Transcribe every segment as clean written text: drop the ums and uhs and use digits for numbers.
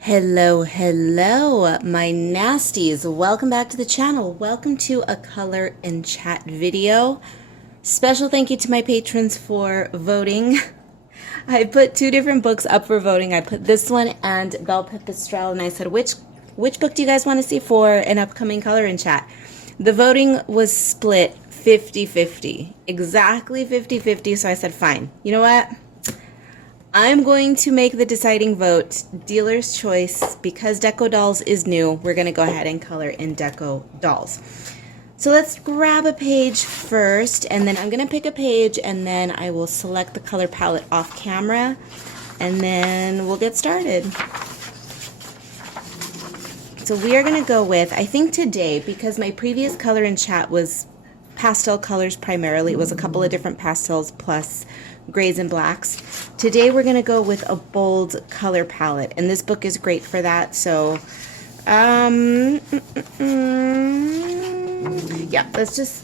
Hello, hello, my nasties. Welcome back to the channel. Welcome to a color and chat video. Special thank you to my patrons for voting. I put two different books up for voting. I put this one and Belle Pipistrelle, and I said, which book do you guys want to see for an upcoming color and chat? The voting was split 50-50. Exactly 50-50, so I said, fine. You know what? I'm going to make the deciding vote dealer's choice. Because Deco Dolls is new, we're going to go ahead and color in Deco Dolls. So let's grab a page first, and then I'm going to pick a page, and then I will select the color palette off camera, and then we'll get started. So we are going to go with, I think today, because my previous color and chat was pastel colors primarily, it was a couple of different pastels plus grays and blacks. Today we're going to go with a bold color palette, and this book is great for that. So yeah,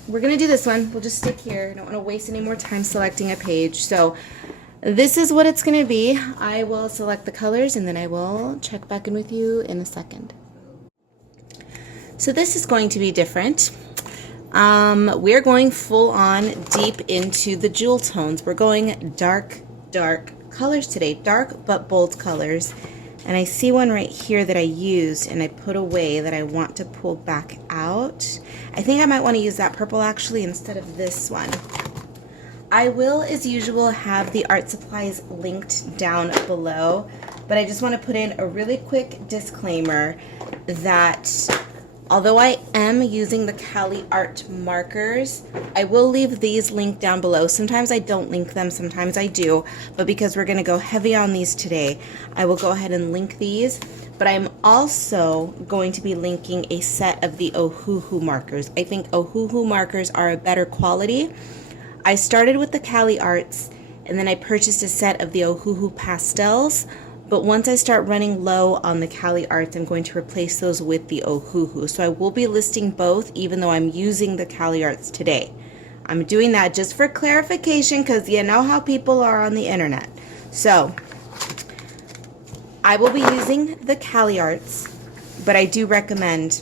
we're going to do this one. We'll just stick here. I don't want to waste any more time selecting a page. So this is what it's going to be. I will select the colors, and then I will check back in with you in a second. So this is going to be different. We're going full on deep into the jewel tones. We're going dark colors today, dark but bold colors. And I see one right here that I used and I put away that I want to pull back out. I think I might want to use that purple actually instead of this one. I will, as usual, have the art supplies linked down below, but I just want to put in a really quick disclaimer that although I am using the Cali Art markers, I will leave these linked down below. Sometimes I don't link them, sometimes I do, but because we're going to go heavy on these today, I will go ahead and link these. But I'm also going to be linking a set of the Ohuhu markers. I think Ohuhu markers are a better quality. I started with the Cali Arts, and then I purchased a set of the Ohuhu pastels. But once I start running low on the Cali Arts, I'm going to replace those with the Ohuhu. So I will be listing both, even though I'm using the Cali Arts today. I'm doing that just for clarification, because you know how people are on the internet. So I will be using the Cali Arts, but I do recommend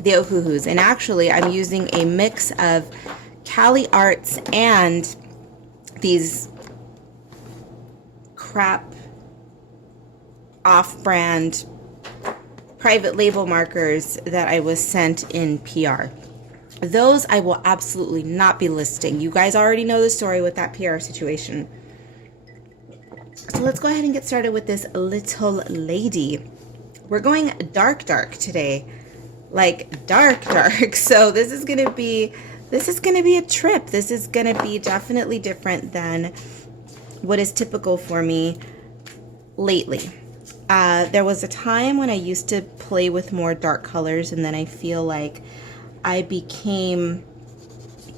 the Ohuhus. And actually, I'm using a mix of Cali Arts and these crap off-brand private label markers that I was sent in PR. Those I will absolutely not be listing. You guys already know the story with that PR situation. So let's go ahead and get started with this little lady. We're going dark today. Like dark. So this is gonna be a trip. This is gonna be definitely different than what is typical for me lately. There was a time when I used to play with more dark colors, and then I feel like I became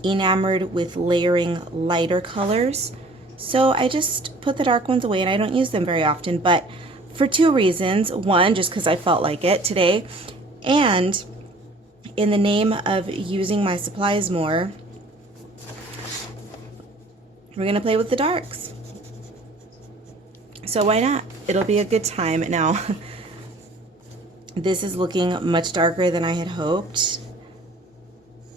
enamored with layering lighter colors. So I just put the dark ones away, and I don't use them very often, but for two reasons. One, just because I felt like it today, and in the name of using my supplies more, we're going to play with the darks. So why not? It'll be a good time. Now, this is looking much darker than I had hoped.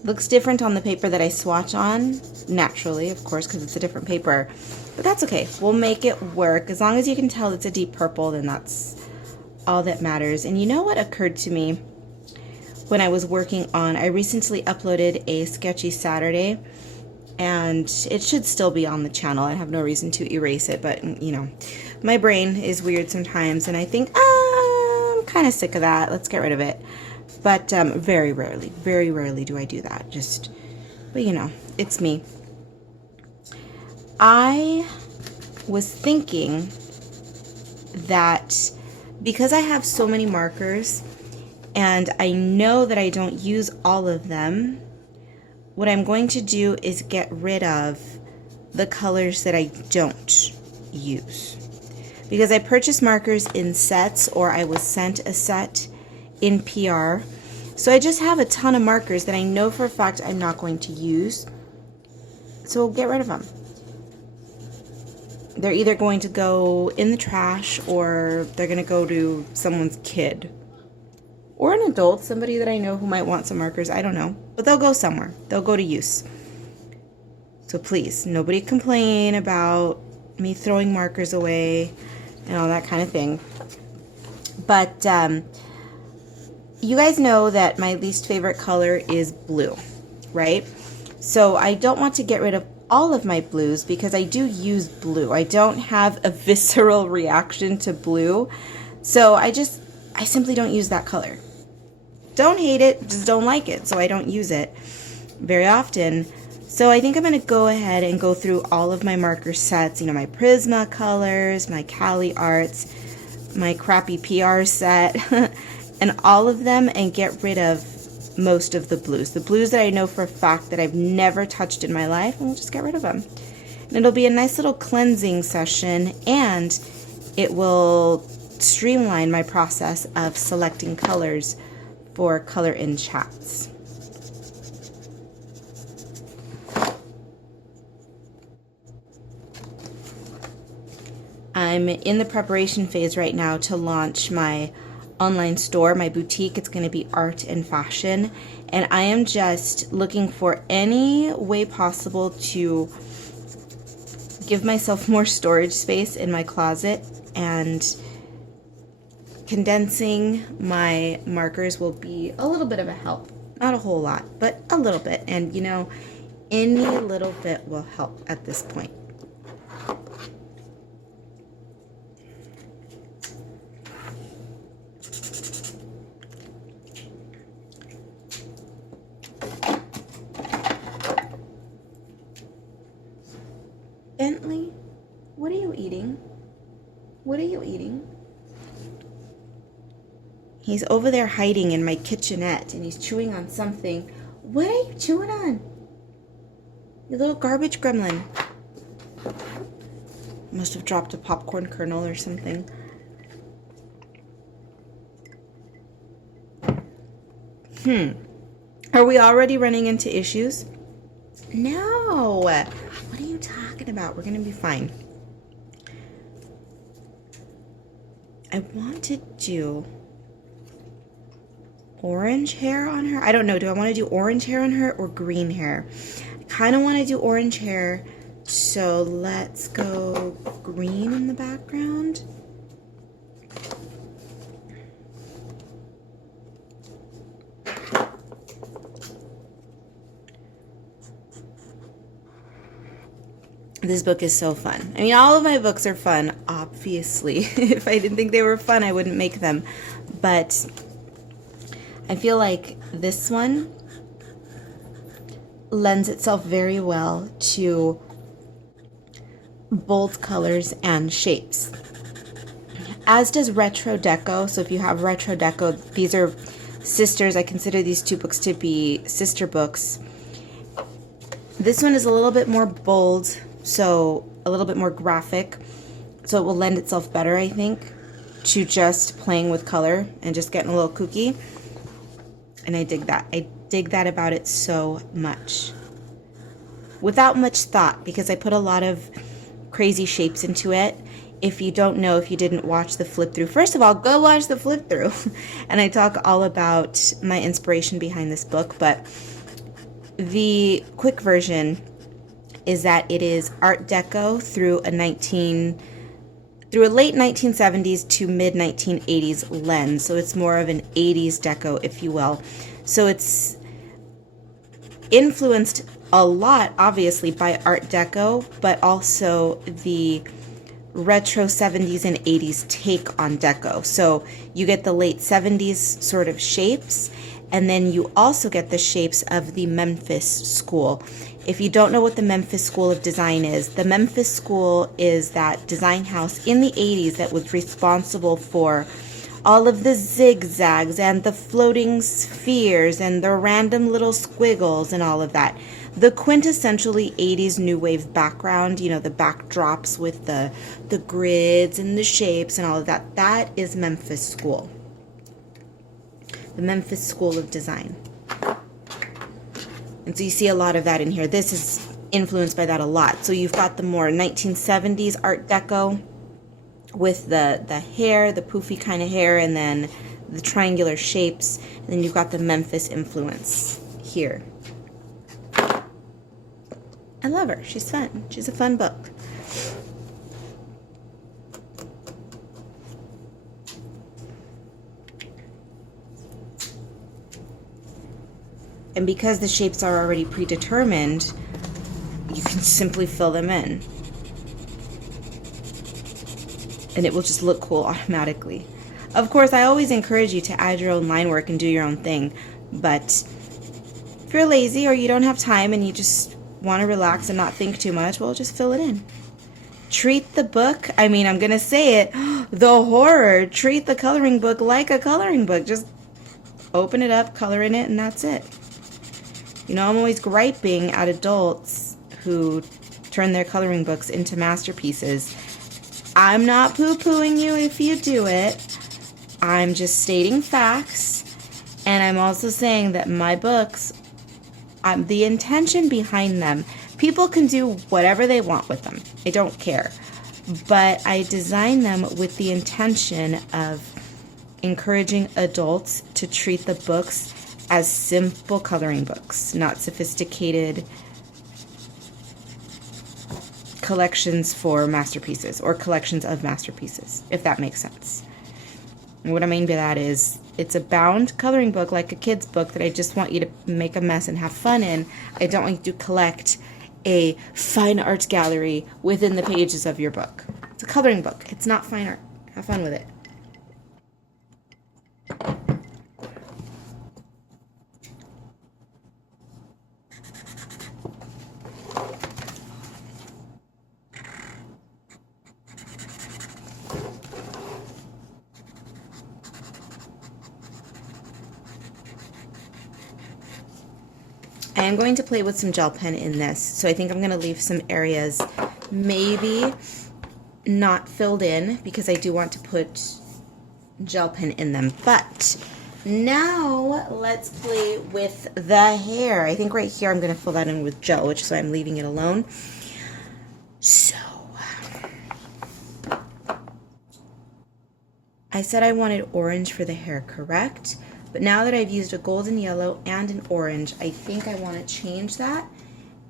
Looks different on the paper that I swatch on, naturally, of course, because it's a different paper. But that's okay. We'll make it work. As long as you can tell it's a deep purple, then that's all that matters. And you know what occurred to me when I was working on, I recently uploaded a Sketchy Saturday, and it should still be on the channel. I have no reason to erase it, but you know, my brain is weird sometimes, and I think, I'm kind of sick of that. Let's get rid of it. But very rarely do I do that. But you know, it's me. I was thinking that because I have so many markers, and I know that I don't use all of them, what I'm going to do is get rid of the colors that I don't use. Because I purchased markers in sets, or I was sent a set in PR. So I just have a ton of markers that I know for a fact I'm not going to use. So we'll get rid of them. they're either going to go in the trash or they're going to go to someone's kid. Or an adult, somebody that I know who might want some markers, I don't know. But they'll go somewhere. They'll go to use. So please, nobody complain about me throwing markers away and all that kind of thing. But you guys know that my least favorite color is blue, right? So I don't want to get rid of all of my blues because I do use blue. I don't have a visceral reaction to blue. So I simply don't use that color. Don't hate it, just don't like it. So I don't use it very often. So I think I'm going to go ahead and go through all of my marker sets, you know, my Prisma colors, my Cali Arts, my crappy PR set, and all of them, and get rid of most of the blues. The blues that I know for a fact that I've never touched in my life, and we'll just get rid of them. And it'll be a nice little cleansing session, and it will streamline my process of selecting colors for color in chats. I'm in the preparation phase right now to launch my online store, my boutique. It's going to be art and fashion, and I am just looking for any way possible to give myself more storage space in my closet, and condensing my markers will be a little bit of a help. Not a whole lot, but a little bit, and you know, any little bit will help at this point. Bentley, what are you eating? What are you eating? He's over there hiding in my kitchenette and he's chewing on something. What are you chewing on? You little garbage gremlin. Must have dropped a popcorn kernel or something. Are we already running into issues? No. What are you talking about? We're going to be fine. I want to do orange hair on her. I don't know. Do I want to do orange hair on her or green hair? I kind of want to do orange hair. So let's go green in the background. This book is so fun. I mean, all of my books are fun, obviously. If I didn't think they were fun, I wouldn't make them. But I feel like this one lends itself very well to bold colors and shapes. As does Retro Deco. So if you have Retro Deco, these are sisters. I consider these two books to be sister books. This one is a little bit more bold, so a little bit more graphic, so it will lend itself better, I think, to just playing with color and just getting a little kooky. And I dig that. I dig that about it so much. Without much thought, because I put a lot of crazy shapes into it. If you don't know, if you didn't watch the flip through, first of all, go watch the flip through. And I talk all about my inspiration behind this book, but the quick version is that it is Art Deco through a late 1970s to mid 1980s lens. So it's more of an 80s deco, if you will. So it's influenced a lot, obviously, by Art Deco, but also the retro 70s and 80s take on deco. So you get the late 70s sort of shapes, and then you also get the shapes of the Memphis School. If you don't know what the Memphis School of Design is, the Memphis School is that design house in the 80s that was responsible for all of the zigzags and the floating spheres and the random little squiggles and all of that. The quintessentially 80s new wave background, you know, the backdrops with the grids and the shapes and all of that, that is Memphis School. The Memphis School of Design. And so you see a lot of that in here. This is influenced by that a lot. So you've got the more 1970s Art Deco with the hair, the poofy kind of hair, and then the triangular shapes, and then you've got the Memphis influence here. I love her. She's fun. She's a fun book. And because the shapes are already predetermined, you can simply fill them in. And it will just look cool automatically. Of course, I always encourage you to add your own line work and do your own thing. But if you're lazy or you don't have time and you just want to relax and not think too much, well, just fill it in. Treat the book, I mean, I'm going to say it, the horror, treat the coloring book like a coloring book. Just open it up, color in it, and that's it. You know, I'm always griping at adults who turn their coloring books into masterpieces. I'm not poo-pooing you if you do it. I'm just stating facts. And I'm also saying that my books, the intention behind them, people can do whatever they want with them. I don't care. But I design them with the intention of encouraging adults to treat the books as simple coloring books, not sophisticated collections for masterpieces or collections of masterpieces, if that makes sense. And what I mean by that is it's a bound coloring book like a kid's book that I just want you to make a mess and have fun in. I don't want you to collect a fine art gallery within the pages of your book. It's a coloring book. It's not fine art. Have fun with it. I am going to play with some gel pen in this, so I think I'm going to leave some areas maybe not filled in because I do want to put gel pen in them. But now let's play with the hair. I think right here I'm going to fill that in with gel, which is why I'm leaving it alone. So I said I wanted orange for the hair, correct? But now that I've used a golden yellow and an orange, I think I want to change that.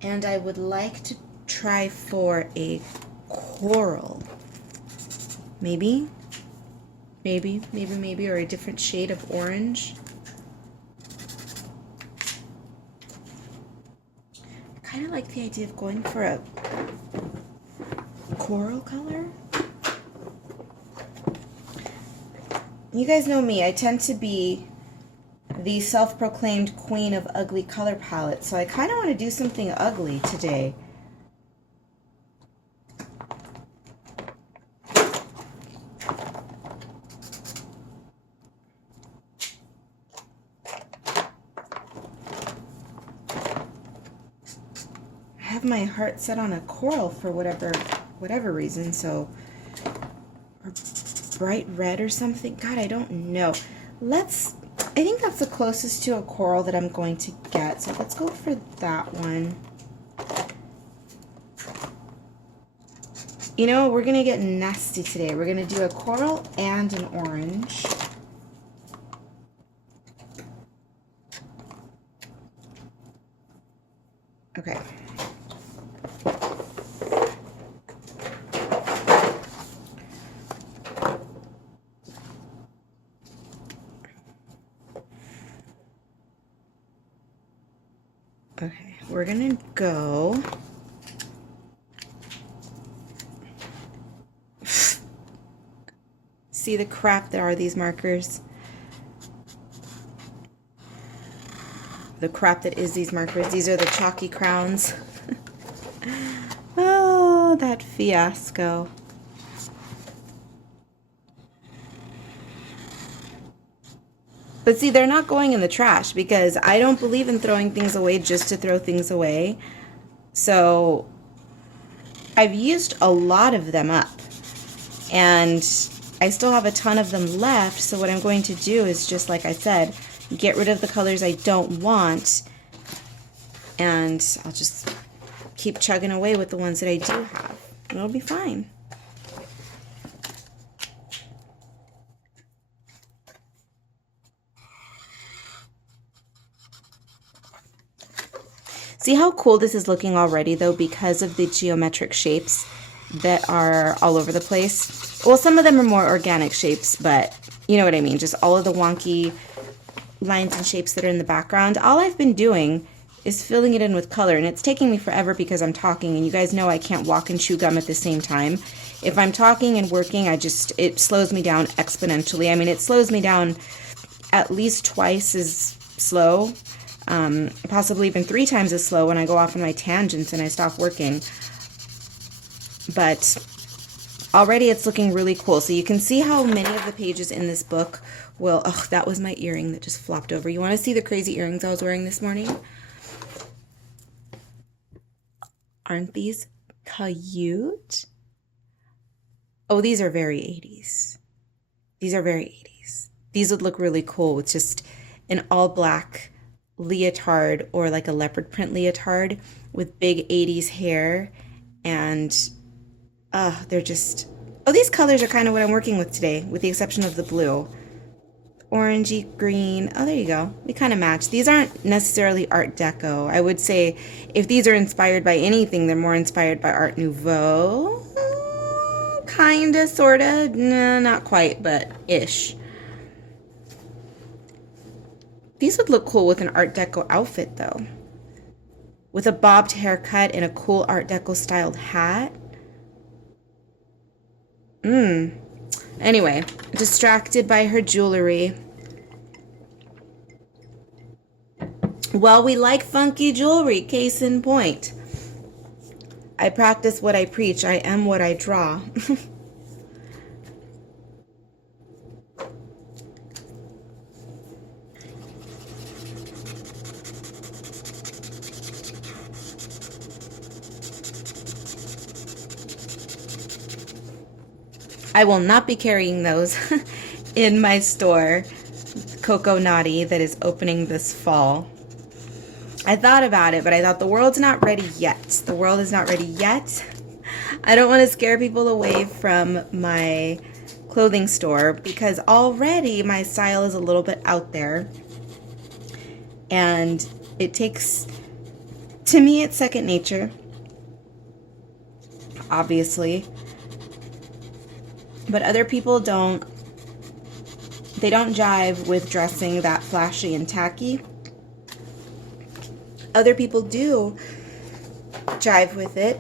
And I would like to try for a coral. Maybe, or a different shade of orange. I kind of like the idea of going for a coral color. You guys know me, I tend to be the self-proclaimed queen of ugly color palettes, so I kind of want to do something ugly today. I have my heart set on a coral for whatever reason, so or bright red or something. God, I don't know. I think that's the closest to a coral that I'm going to get, so let's go for that one. You know, we're going to get nasty today. We're going to do a coral and an orange. Okay. Okay, we're gonna go see the crap that are these markers. The crap that is these markers. These are the chalky crowns. Oh, that fiasco. But see, they're not going in the trash because I don't believe in throwing things away just to throw things away. So I've used a lot of them up and I still have a ton of them left. So what I'm going to do is just like I said, get rid of the colors I don't want and I'll just keep chugging away with the ones that I do have. It'll be fine. See how cool this is looking already, though, because of the geometric shapes that are all over the place. Well, some of them are more organic shapes, but you know what I mean. Just all of the wonky lines and shapes that are in the background. All I've been doing is filling it in with color, and it's taking me forever because I'm talking, and you guys know I can't walk and chew gum at the same time. If I'm talking and working, it slows me down exponentially. I mean, it slows me down at least twice as slow, possibly even 3 times as slow when I go off on my tangents and I stop working. But already it's looking really cool. So you can see how many of the pages in this book will... Oh, that was my earring that just flopped over. You want to see the crazy earrings I was wearing this morning? Aren't these cute? Oh, these are very 80s. These are very 80s. These would look really cool with just an all black leotard or like a leopard print leotard with big 80s hair. And they're just... Oh, these colors are kind of what I'm working with today, with the exception of the blue. Orangey green. Oh, there you go. We kind of match. These aren't necessarily Art Deco. I would say if these are inspired by anything, they're more inspired by Art Nouveau. Kinda, sorta. No, not quite, but ish. These would look cool with an Art Deco outfit, though. With a bobbed haircut and a cool Art Deco styled hat. Anyway, distracted by her jewelry. Well, we like funky jewelry, case in point. I practice what I preach. I am what I draw. I will not be carrying those in my store, Coco Naughty, that is opening this fall. I thought about it, but I thought the world's not ready yet. The world is not ready yet. I don't want to scare people away from my clothing store because already my style is a little bit out there. And it takes, to me, it's second nature, obviously. But other people don't jive with dressing that flashy and tacky. Other people do jive with it,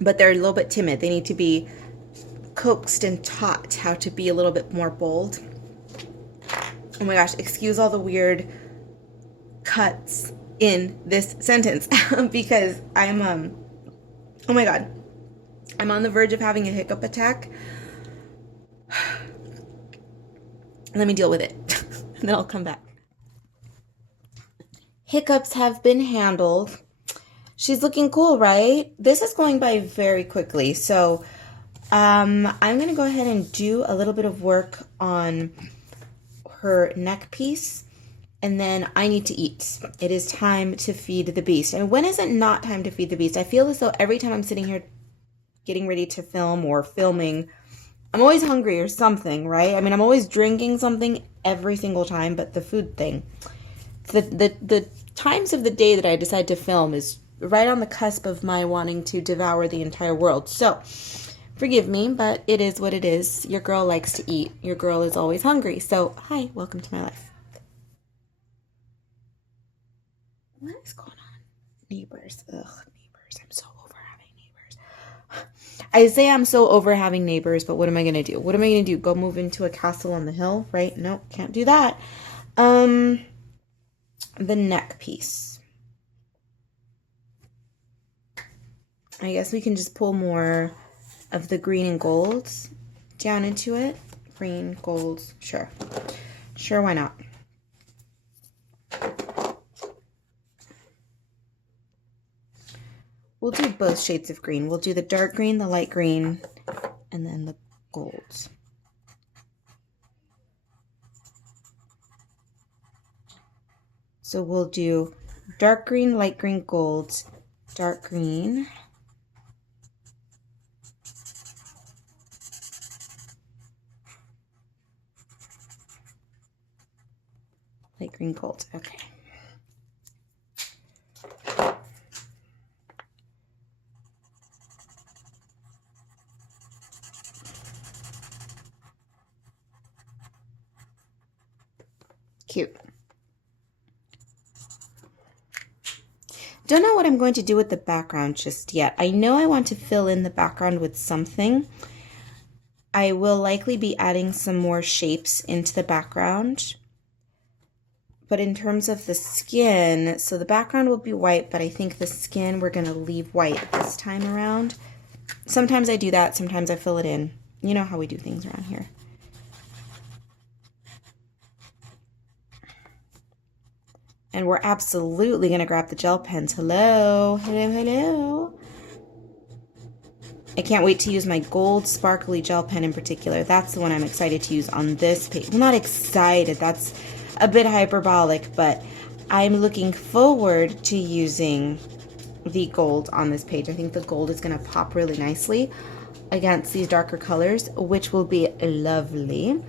but they're a little bit timid. They need to be coaxed and taught how to be a little bit more bold. Oh my gosh, excuse all the weird cuts in this sentence because I'm, oh my God. I'm on the verge of having a hiccup attack. Let me deal with it, and then I'll come back. Hiccups have been handled. She's looking cool, right? This is going by very quickly, so I'm going to go ahead and do a little bit of work on her neck piece, and then I need to eat. It is time to feed the beast. And when is it not time to feed the beast? I feel as though every time I'm sitting here getting ready to film or filming, I'm always hungry or something, right? I mean, I'm always drinking something every single time, but the food thing. The times of the day that I decide to film is right on the cusp of my wanting to devour the entire world. So, forgive me, but it is what it is. Your girl likes to eat. Your girl is always hungry. So, hi, welcome to my life. What is going on? Neighbors. Ugh, neighbors. I'm so over having neighbors. I say I'm so over having neighbors, but what am I going to do? What am I going to do? Go move into a castle on the hill, right? No, can't do that. The neck piece. I guess we can just pull more of the green and golds down into it. Green, golds, sure. Sure, why not? We'll do both shades of green. We'll do the dark green, the light green, and then the golds. So we'll do dark green, light green, gold, dark green, light green, gold. Okay. Cute. Don't know what I'm going to do with the background just yet. I know I want to fill in the background with something. I will likely be adding some more shapes into the background. But in terms of the skin, so the background will be white, but I think the skin we're going to leave white this time around. Sometimes I do that, sometimes I fill it in. You know how we do things around here. And we're absolutely going to grab the gel pens. Hello, hello, hello. I can't wait to use my gold sparkly gel pen in particular. That's the one I'm excited to use on this page. Well, not excited, that's a bit hyperbolic, but I'm looking forward to using the gold on this page. I think the gold is going to pop really nicely against these darker colors, which will be lovely.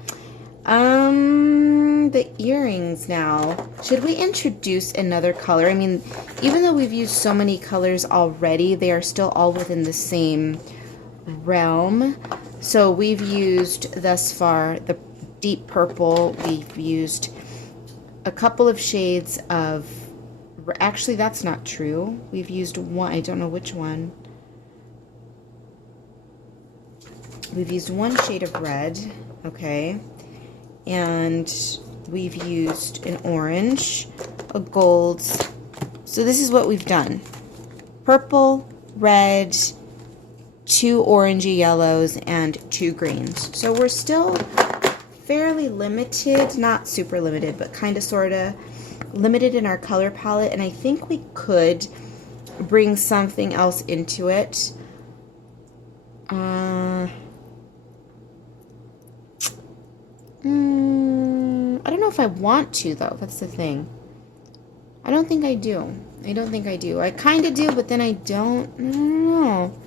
The earrings now. Should we introduce another color? I mean, even though we've used so many colors already, they are still all within the same realm. So we've used thus far the deep purple. We've used a couple of shades of, actually that's not true. We've used one, I don't know which one. We've used one shade of red, okay. And we've used an orange, a gold. So this is what we've done. Purple, red, 2 orangey yellows, and 2 greens. So we're still fairly limited, not super limited, but kind of sort of limited in our color palette. And I think we could bring something else into it. I don't know if I want to, though. That's the thing. I don't think I do. I don't think I do. I kind of do, but then I don't. I don't know.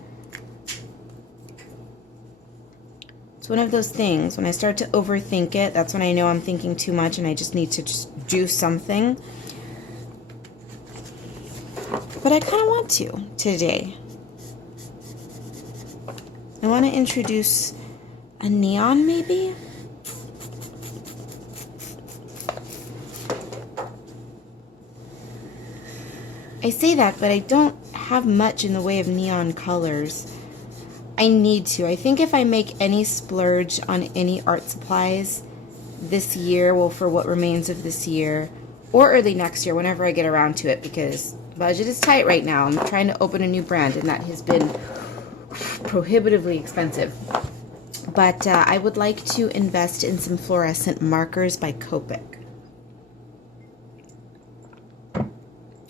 It's one of those things. When I start to overthink it, that's when I know I'm thinking too much and I just need to just do something. But I kind of want to today. I want to introduce a neon, maybe? I say that, but I don't have much in the way of neon colors. I need to. I think if I make any splurge on any art supplies this year, well, for what remains of this year, or early next year, whenever I get around to it, because budget is tight right now. I'm trying to open a new brand, and that has been prohibitively expensive. But I would like to invest in some fluorescent markers by Copic.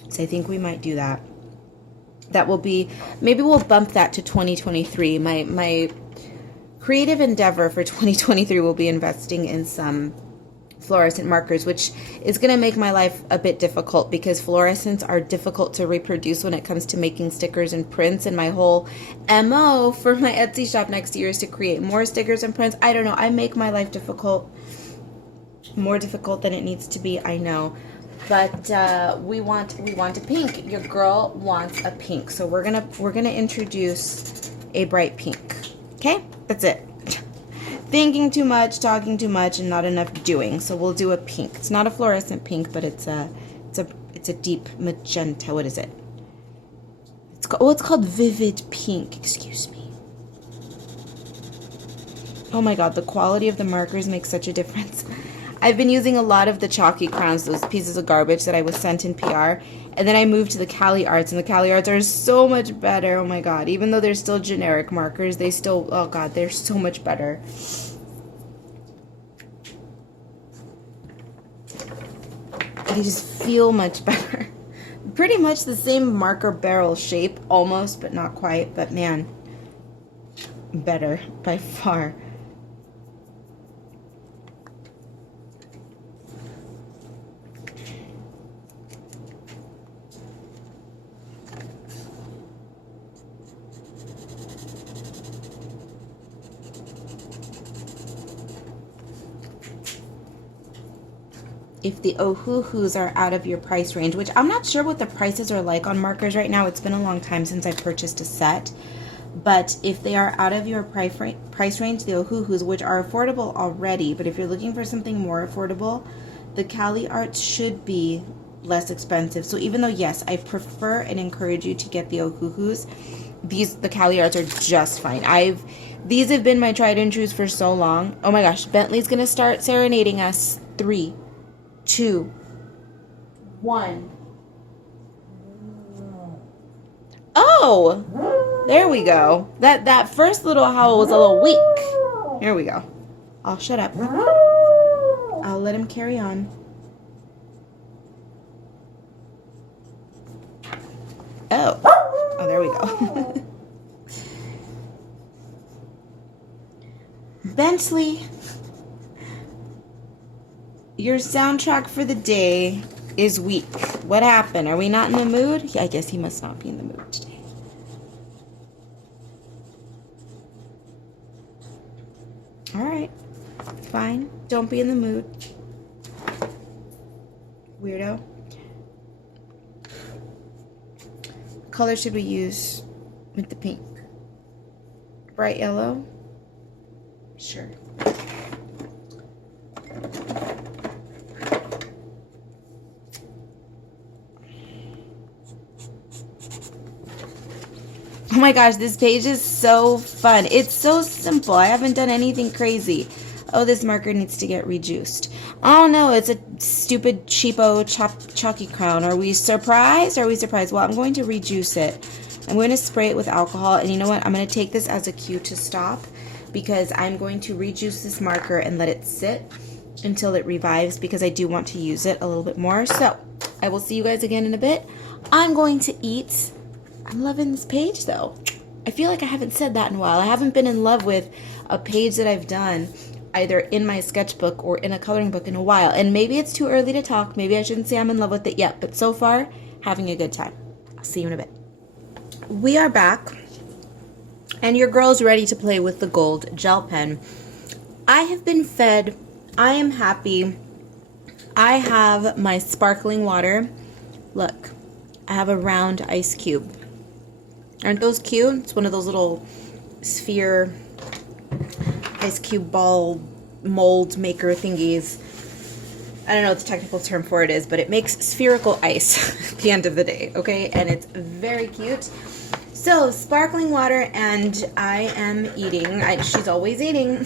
So I think we might do that. That will be, maybe we'll bump that to 2023. My creative endeavor for 2023 will be investing in some fluorescent markers, which is going to make my life a bit difficult because fluorescents are difficult to reproduce when it comes to making stickers and prints. And my whole MO for my Etsy shop next year is to create more stickers and prints. I don't know. I make my life difficult, more difficult than it needs to be. I know. But we want a pink. Your girl wants a pink, so we're gonna introduce a bright pink. Okay, that's it. Thinking too much, talking too much, and not enough doing. So we'll do a pink. It's not a fluorescent pink, but it's a deep magenta. What is it? It's called vivid pink. Excuse me. Oh my God, the quality of the markers makes such a difference. I've been using a lot of the chalky crowns, those pieces of garbage that I was sent in PR, and then I moved to the Cali Arts, and the Cali Arts are so much better. Oh my God, even though they're still generic markers, they still, oh God, they're so much better. They just feel much better. Pretty much the same marker barrel shape, almost, but not quite, but man, better by far. if the Ohuhus are out of your price range, which I'm not sure what the prices are like on markers right now. It's been a long time since I purchased a set. But if they are out of your price range, the Ohuhus, which are affordable already, but if you're looking for something more affordable, the Cali Arts should be less expensive. So even though, yes, I prefer and encourage you to get the Ohuhus, the Cali Arts are just fine. These have been my tried and trues for so long. Oh my gosh, Bentley's gonna start serenading us. 3, 2, 1. Oh, there we go. That first little howl was a little weak. Here we go. I'll shut up. I'll let him carry on. Oh, there we go. Bentley, your soundtrack for the day is weak. What happened? Are we not in the mood? Yeah, I guess he must not be in the mood today. All right, fine. Don't be in the mood, weirdo. What color should we use with the pink? Bright yellow? Sure. Oh my gosh, this page is so fun. It's so simple. I haven't done anything crazy. Oh, this marker needs to get rejuiced. Oh no, it's a stupid cheapo chalky crown. Are we surprised? Are we surprised? Well, I'm going to rejuice it. I'm going to spray it with alcohol, and you know what? I'm going to take this as a cue to stop, because I'm going to rejuice this marker and let it sit until it revives, because I do want to use it a little bit more. So I will see you guys again in a bit. I'm going to eat. I'm loving this page though. I feel like I haven't said that in a while. I haven't been in love with a page that I've done either in my sketchbook or in a coloring book in a while. And maybe it's too early to talk. Maybe I shouldn't say I'm in love with it yet. But so far, having a good time. I'll see you in a bit. We are back. And your girl's ready to play with the gold gel pen. I have been fed. I am happy. I have my sparkling water. Look, I have a round ice cube. Aren't those cute? It's one of those little sphere ice cube ball mold maker thingies. I don't know what the technical term for it is, but it makes spherical ice at the end of the day, okay? And it's very cute. So, sparkling water, and I am eating. She's always eating.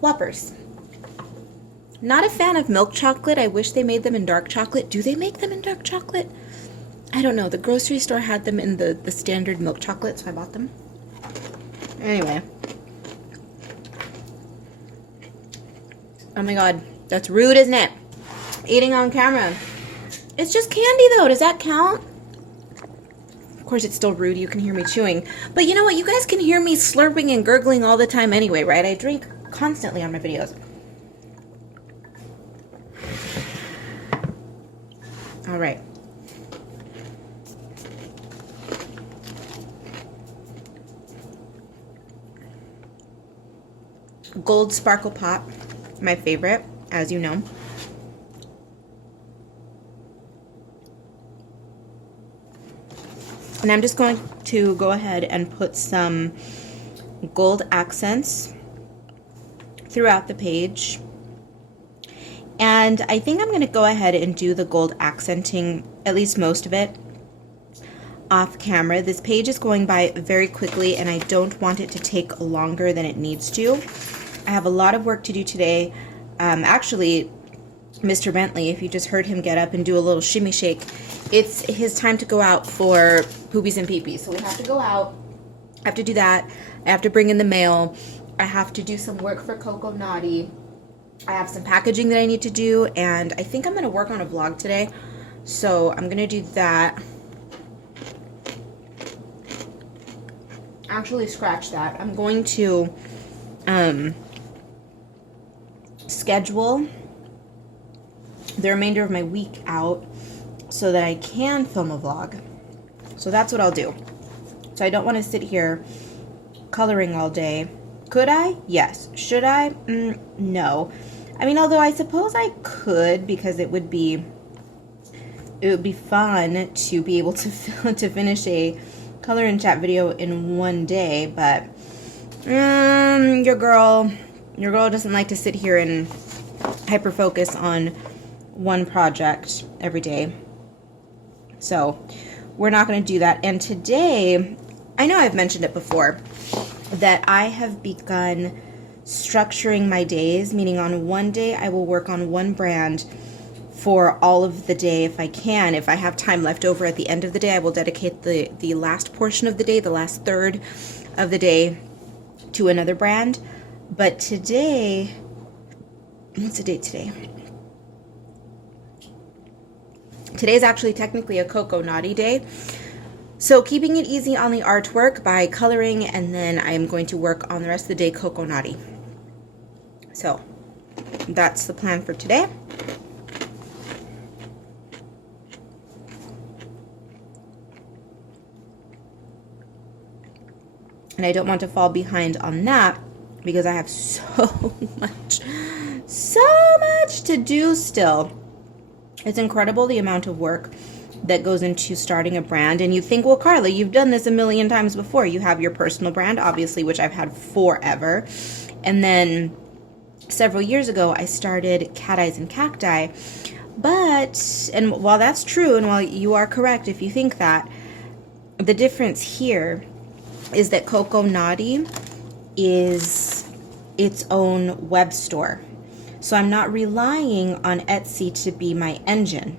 Whoppers. Not a fan of milk chocolate. I wish they made them in dark chocolate. Do they make them in dark chocolate? I don't know. The grocery store had them in the standard milk chocolate, so I bought them. Anyway. Oh my god. That's rude, isn't it? Eating on camera. It's just candy, though. Does that count? Of course, it's still rude. You can hear me chewing. But you know what? You guys can hear me slurping and gurgling all the time anyway, right? I drink constantly on my videos. All right. Gold Sparkle Pop, my favorite, as you know. And I'm just going to go ahead and put some gold accents throughout the page. And I think I'm going to go ahead and do the gold accenting, at least most of it, off camera. This page is going by very quickly, and I don't want it to take longer than it needs to. I have a lot of work to do today. Actually, Mr. Bentley, if you just heard him get up and do a little shimmy shake, it's his time to go out for poopies and peepees. So we have to go out. I have to do that. I have to bring in the mail. I have to do some work for Coco Naughty. I have some packaging that I need to do, and I think I'm going to work on a vlog today. So I'm going to do that. Actually, scratch that. I'm going to schedule the remainder of my week out so that I can film a vlog. So that's what I'll do. So I don't want to sit here coloring all day. Could I? Yes. Should I? No. I mean, although I suppose I could, because it would be fun to be able to finish a color and chat video in one day, but your girl doesn't like to sit here and hyper focus on one project every day. So we're not going to do that. And today, I know I've mentioned it before, that I have begun structuring my days, meaning on one day I will work on one brand for all of the day if I can. If I have time left over at the end of the day, I will dedicate the last portion of the day, the last third of the day, to another brand. But today, what's the date today? Today's actually technically a Coco Naughty day. So keeping it easy on the artwork by coloring, and then I am going to work on the rest of the day Coco Naughty. So that's the plan for today. And I don't want to fall behind on that because I have so much to do still. It's incredible the amount of work that goes into starting a brand. And you think, well, Karla, you've done this a million times before. You have your personal brand, obviously, which I've had forever. And then several years ago, I started Cat Eyes and Cacti. But, and while that's true, and while you are correct if you think that, the difference here is that Coco Naughty is its own web store. So I'm not relying on Etsy to be my engine.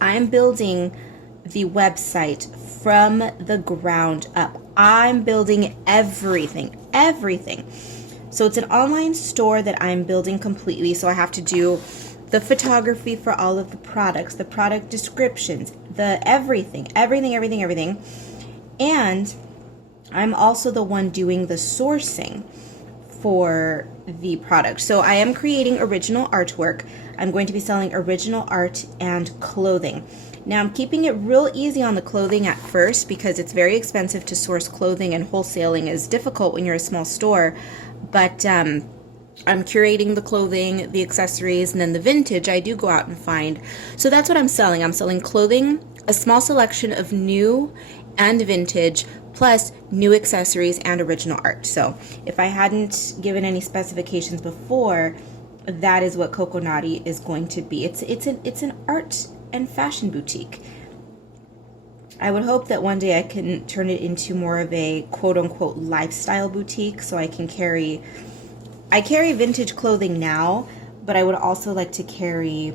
I'm building the website from the ground up. I'm building everything. So it's an online store that I'm building completely. So I have to do the photography for all of the products, the product descriptions, the everything. And I'm also the one doing the sourcing for the product. So I am creating original artwork. I'm going to be selling original art and clothing. Now I'm keeping it real easy on the clothing at first because it's very expensive to source clothing, and wholesaling is difficult when you're a small store. But I'm curating the clothing, the accessories, and then the vintage I do go out and find. So that's what I'm selling. I'm selling clothing, a small selection of new and vintage, plus new accessories and original art. So if I hadn't given any specifications before, that is what Coco Naughty is going to be. It's an art and fashion boutique. I would hope that one day I can turn it into more of a quote-unquote lifestyle boutique, so I carry vintage clothing now, but I would also like to carry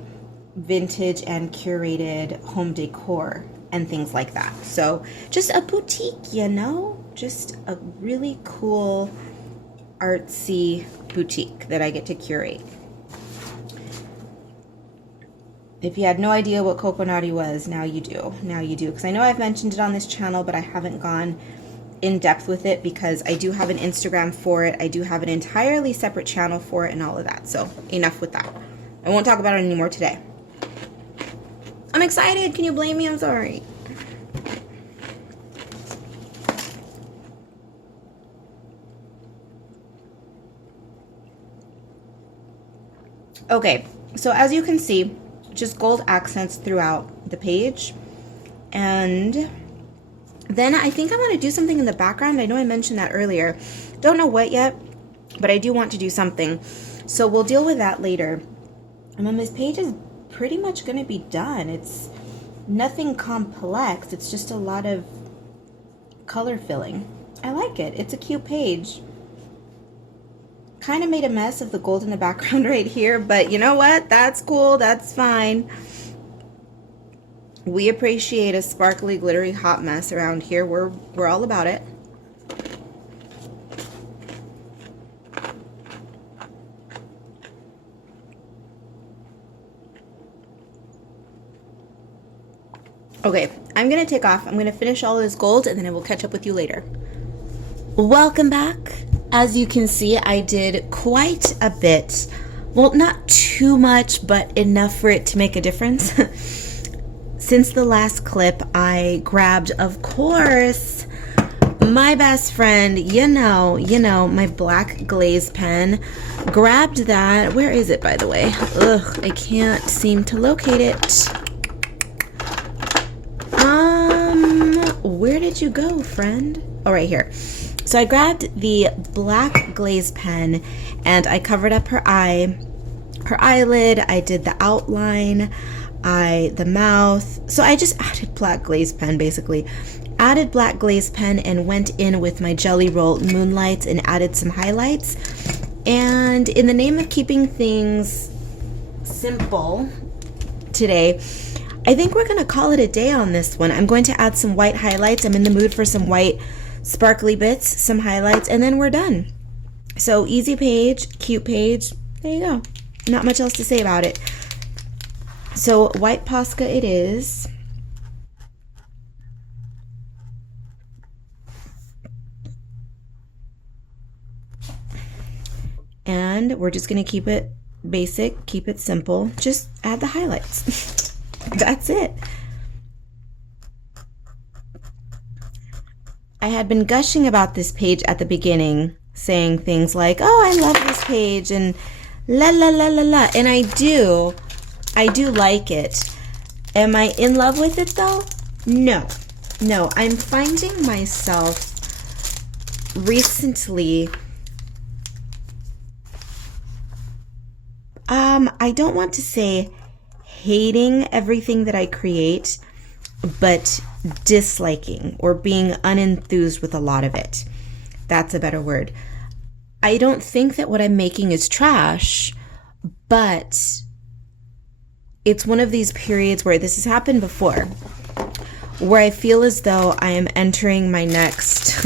vintage and curated home decor and things like that. So just a boutique, you know, just a really cool artsy boutique that I get to curate. If you had no idea what Coco Naughty was, now you do. Now you do, because I know I've mentioned it on this channel, but I haven't gone in depth with it because I do have an Instagram for it. I do have an entirely separate channel for it and all of that. So enough with that. I won't talk about it anymore today. I'm excited. Can you blame me? I'm sorry. Okay, so as you can see, just gold accents throughout the page. And then I think I want to do something in the background. I know I mentioned that earlier. Don't know what yet, but I do want to do something. So we'll deal with that later. And then this page is pretty much going to be done. It's nothing complex. It's just a lot of color filling. I like it. It's a cute page. Kind of made a mess of the gold in the background right here, but you know what? That's cool. That's fine. We appreciate a sparkly, glittery, hot mess around here. We're all about it. Okay, I'm gonna take off. I'm gonna finish all this gold and then I will catch up with you later. Welcome back. As you can see, I did quite a bit. Well, not too much, but enough for it to make a difference. Since the last clip, I grabbed, of course, my best friend, my black glaze pen, grabbed that. Where is it, by the way? Ugh, I can't seem to locate it. Where did you go, friend? Oh, right here. So I grabbed the black glaze pen and I covered up her eyelid. I did the outline, the mouth. So I just added black glaze pen, basically. Added black glaze pen and went in with my Jelly Roll Moonlights and added some highlights. And in the name of keeping things simple today, I think we're going to call it a day on this one. I'm going to add some white highlights. I'm in the mood for some white sparkly bits, some highlights, and then we're done. So easy page, cute page. There you go. Not much else to say about it. So white Posca it is. And we're just going to keep it basic, keep it simple. Just add the highlights. That's it. I had been gushing about this page at the beginning, saying things like, oh, I love this page, and la la la la la. And I do like it. Am I in love with it though? No. I'm finding myself recently, I don't want to say hating everything that I create, but disliking or being unenthused with a lot of it. That's a better word. I don't think that what I'm making is trash, but it's one of these periods where this has happened before, where I feel as though I am entering my next,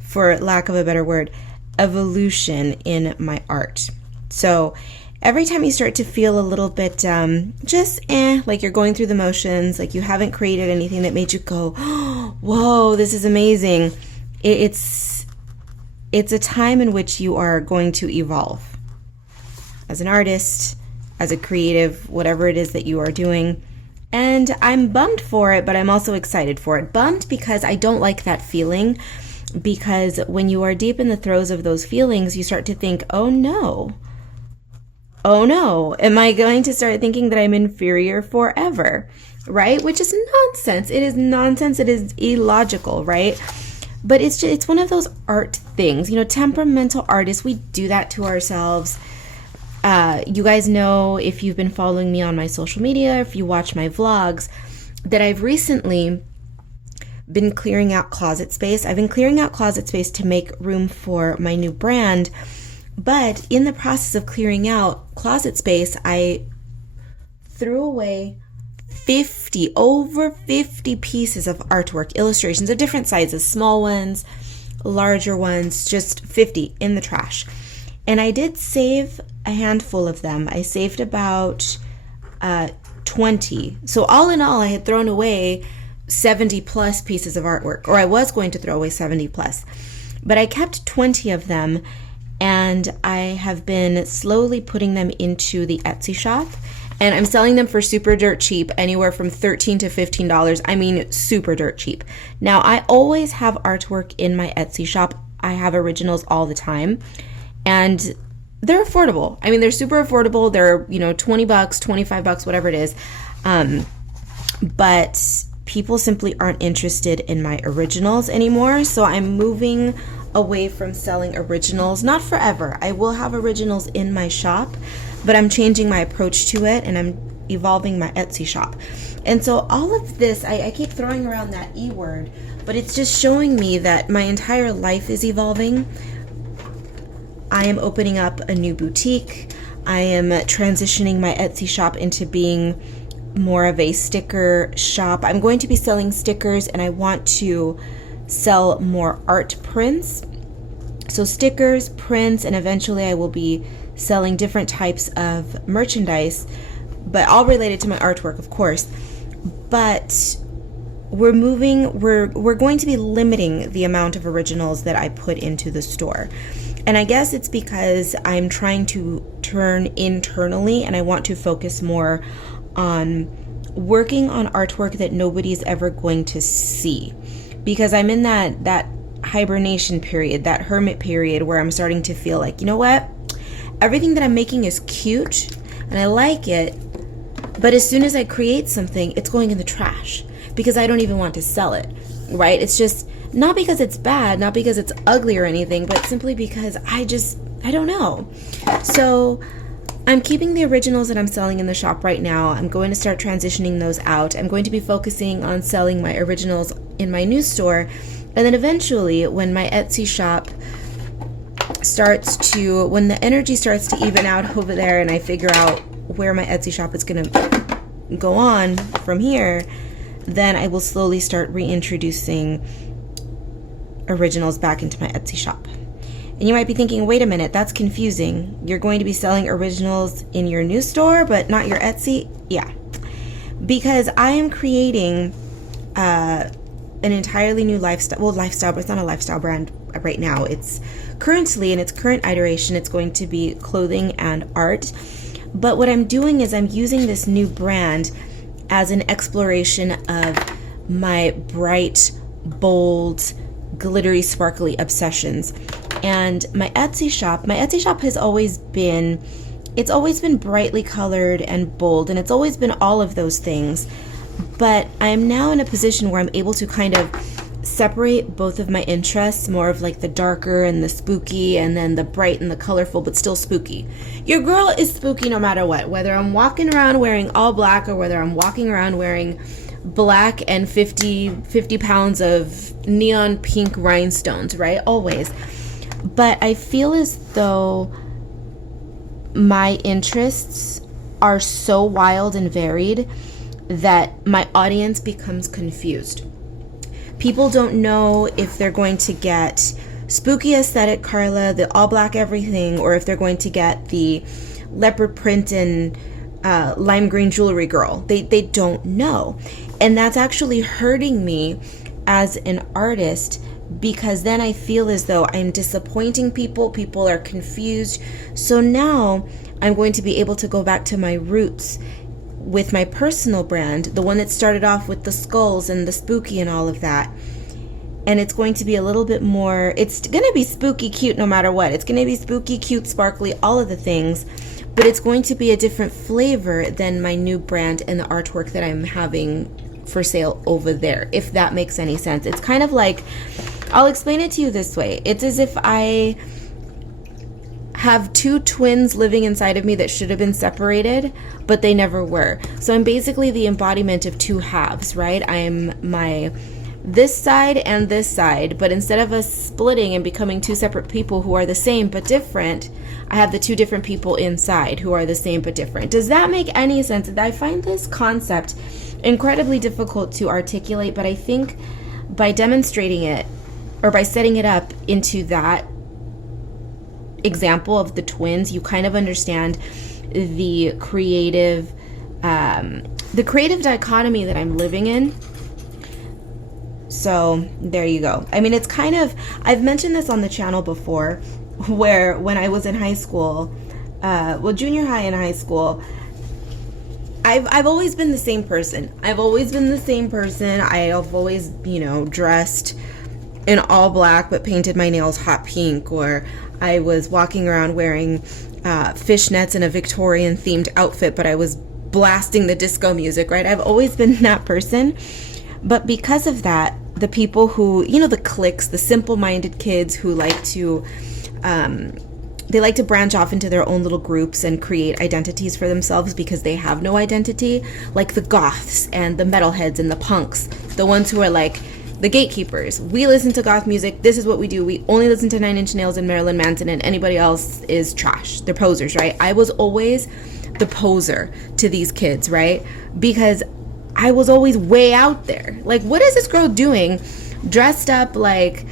for lack of a better word, evolution in my art. So every time you start to feel a little bit like you're going through the motions, like you haven't created anything that made you go, oh, whoa, this is amazing. It's a time in which you are going to evolve as an artist, as a creative, whatever it is that you are doing. And I'm bummed for it, but I'm also excited for it. Bummed because I don't like that feeling, because when you are deep in the throes of those feelings, you start to think, oh no, am I going to start thinking that I'm inferior forever, right? Which is nonsense. It is nonsense. It is illogical, right? But it's one of those art things. Temperamental artists, we do that to ourselves. You guys know, if you've been following me on my social media, if you watch my vlogs, that I've recently been clearing out closet space. I've been clearing out closet space to make room for my new brand. But in the process of clearing out closet space, I threw away over 50 pieces of artwork, illustrations of different sizes, small ones, larger ones, just 50 in the trash. And I did save a handful of them. I saved about 20. So all in all, I had thrown away 70 plus pieces of artwork, or I was going to throw away 70 plus. But I kept 20 of them, and I have been slowly putting them into the Etsy shop, and I'm selling them for super dirt cheap, anywhere from $13 to $15. I mean, super dirt cheap. Now, I always have artwork in my Etsy shop. I have originals all the time, and they're affordable. I mean, they're super affordable. They're, $20, $25, whatever it is. But people simply aren't interested in my originals anymore, so I'm moving away from selling originals. Not forever. I will have originals in my shop, but I'm changing my approach to it, and I'm evolving my Etsy shop. And so all of this, I keep throwing around that E word, but it's just showing me that my entire life is evolving. I am opening up a new boutique. I am transitioning my Etsy shop into being more of a sticker shop. I'm going to be selling stickers, and I want to sell more art prints. So stickers, prints, and eventually I will be selling different types of merchandise, but all related to my artwork, of course. But we're going to be limiting the amount of originals that I put into the store. And I guess it's because I'm trying to turn internally, and I want to focus more on working on artwork that nobody's ever going to see. Because I'm in that hibernation period, that hermit period where I'm starting to feel like, you know what? Everything that I'm making is cute and I like it, but as soon as I create something, it's going in the trash because I don't even want to sell it, right? It's just not because it's bad, not because it's ugly or anything, but simply because I don't know. So I'm keeping the originals that I'm selling in the shop right now. I'm going to start transitioning those out. I'm going to be focusing on selling my originals in my new store. And then eventually, when my Etsy shop when the energy starts to even out over there and I figure out where my Etsy shop is going to go on from here, then I will slowly start reintroducing originals back into my Etsy shop. And you might be thinking, wait a minute, that's confusing. You're going to be selling originals in your new store, but not your Etsy? Yeah. Because I am creating an entirely new lifestyle, but it's not a lifestyle brand right now. It's currently, in its current iteration, it's going to be clothing and art. But what I'm doing is I'm using this new brand as an exploration of my bright, bold, glittery, sparkly obsessions. And my Etsy shop has always been, it's always been brightly colored and bold, and it's always been all of those things. But I'm now in a position where I'm able to kind of separate both of my interests, more of like the darker and the spooky, and then the bright and the colorful, but still spooky. Your girl is spooky no matter what, whether I'm walking around wearing all black or whether I'm walking around wearing black and 50 pounds of neon pink rhinestones, right? Always. But I feel as though my interests are so wild and varied that my audience becomes confused. People don't know if they're going to get spooky aesthetic Karla, the all black everything, or if they're going to get the leopard print and lime green jewelry girl. They don't know. And that's actually hurting me as an artist, because then I feel as though I'm disappointing people. People are confused. So now I'm going to be able to go back to my roots with my personal brand, the one that started off with the skulls and the spooky and all of that. And it's going to be a little bit more, it's going to be spooky cute no matter what. It's going to be spooky cute, sparkly, all of the things. But it's going to be a different flavor than my new brand and the artwork that I'm having for sale over there, if that makes any sense. It's kind of like, I'll explain it to you this way. It's as if I have two twins living inside of me that should have been separated, but they never were. So I'm basically the embodiment of two halves, right? I am my this side and this side, but instead of us splitting and becoming two separate people who are the same but different, I have the two different people inside who are the same but different. Does that make any sense? I find this concept incredibly difficult to articulate, but I think by demonstrating it, or by setting it up into that example of the twins, you kind of understand the creative dichotomy that I'm living in. So there you go. I mean, it's kind of, I've mentioned this on the channel before, where when I was in high school, junior high and high school, I've always been the same person. I've always dressed in all black but painted my nails hot pink, or I was walking around wearing fishnets in a Victorian themed outfit, but I was blasting the disco music, right? I've always been that person. But because of that, the people who, the cliques, the simple-minded kids who like to branch off into their own little groups and create identities for themselves because they have no identity, like the goths and the metalheads and the punks, the ones who are like the gatekeepers. We listen to goth music. This is what we do. We only listen to Nine Inch Nails and Marilyn Manson, and anybody else is trash. They're posers, right? I was always the poser to these kids, right? Because I was always way out there. Like, what is this girl doing dressed up like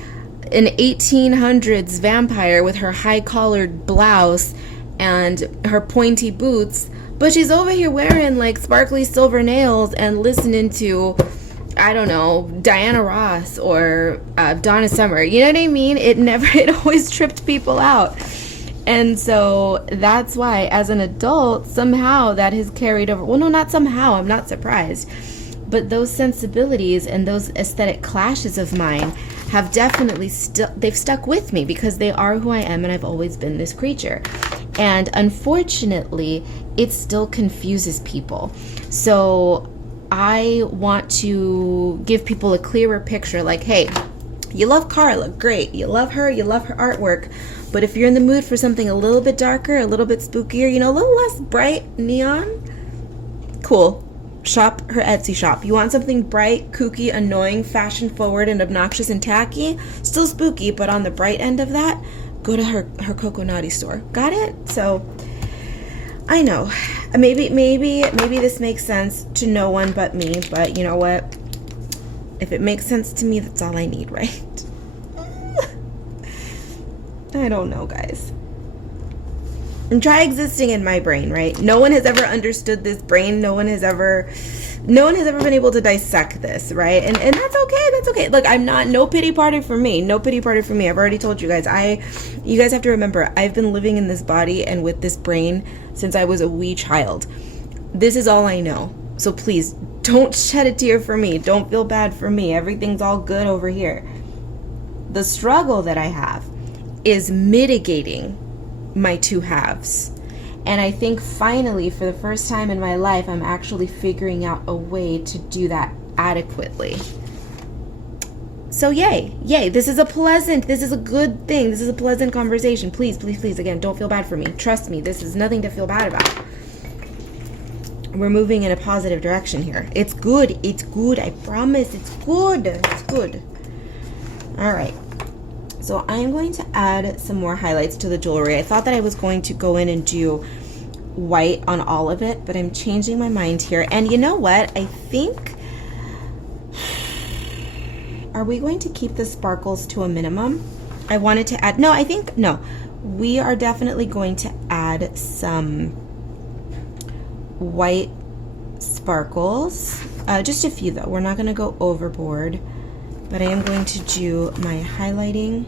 an 1800s vampire with her high-collared blouse and her pointy boots, but she's over here wearing like sparkly silver nails and listening to, I don't know, Diana Ross or Donna Summer. You know what I mean? It always tripped people out. And so that's why, as an adult, somehow that has carried over. Well, no, not somehow. I'm not surprised. But those sensibilities and those aesthetic clashes of mine have definitely they've stuck with me because they are who I am and I've always been this creature. And unfortunately, it still confuses people. So I want to give people a clearer picture, like, hey, you love Karla, great. You love her artwork. But if you're in the mood for something a little bit darker, a little bit spookier, you know, a little less bright neon, cool. Shop her Etsy shop. You want something bright, kooky, annoying, fashion forward, and obnoxious and tacky? Still spooky, but on the bright end of that, go to her Coco Naughty store. Got it? So I know. Maybe this makes sense to no one but me, but you know what? If it makes sense to me, that's all I need, right? I don't know, guys. And try existing in my brain, right? No one has ever understood this brain. No one has ever been able to dissect this, right? And that's okay. That's okay. Look, no pity party for me. No pity party for me. I've already told you guys. You guys have to remember, I've been living in this body and with this brain since I was a wee child. This is all I know. So please, don't shed a tear for me. Don't feel bad for me. Everything's all good over here. The struggle that I have is mitigating my two halves. And I think finally, for the first time in my life, I'm actually figuring out a way to do that adequately. So yay. This is a good thing. This is a pleasant conversation. Please, again, don't feel bad for me. Trust me, this is nothing to feel bad about. We're moving in a positive direction here. It's good. I promise. It's good. All right. So I'm going to add some more highlights to the jewelry. I thought that I was going to go in and do white on all of it, but I'm changing my mind here. And you know what? I think, are we going to keep the sparkles to a minimum? I wanted to add, no. We are definitely going to add some white sparkles. Just a few though. We're not going to go overboard. But I am going to do my highlighting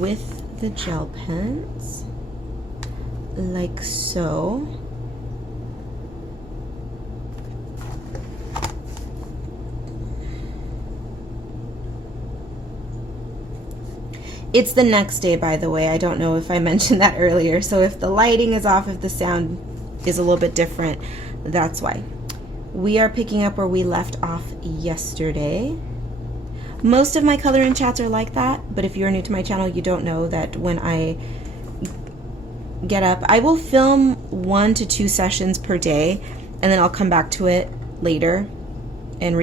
with the gel pens, like so. It's the next day, by the way. I don't know if I mentioned that earlier. So if the lighting is off, if the sound is a little bit different, that's why. We are picking up where we left off yesterday. Most of my color-in chats are like that, but if you're new to my channel, you don't know that when I get up, I will film 1 to 2 sessions per day, and then I'll come back to it later and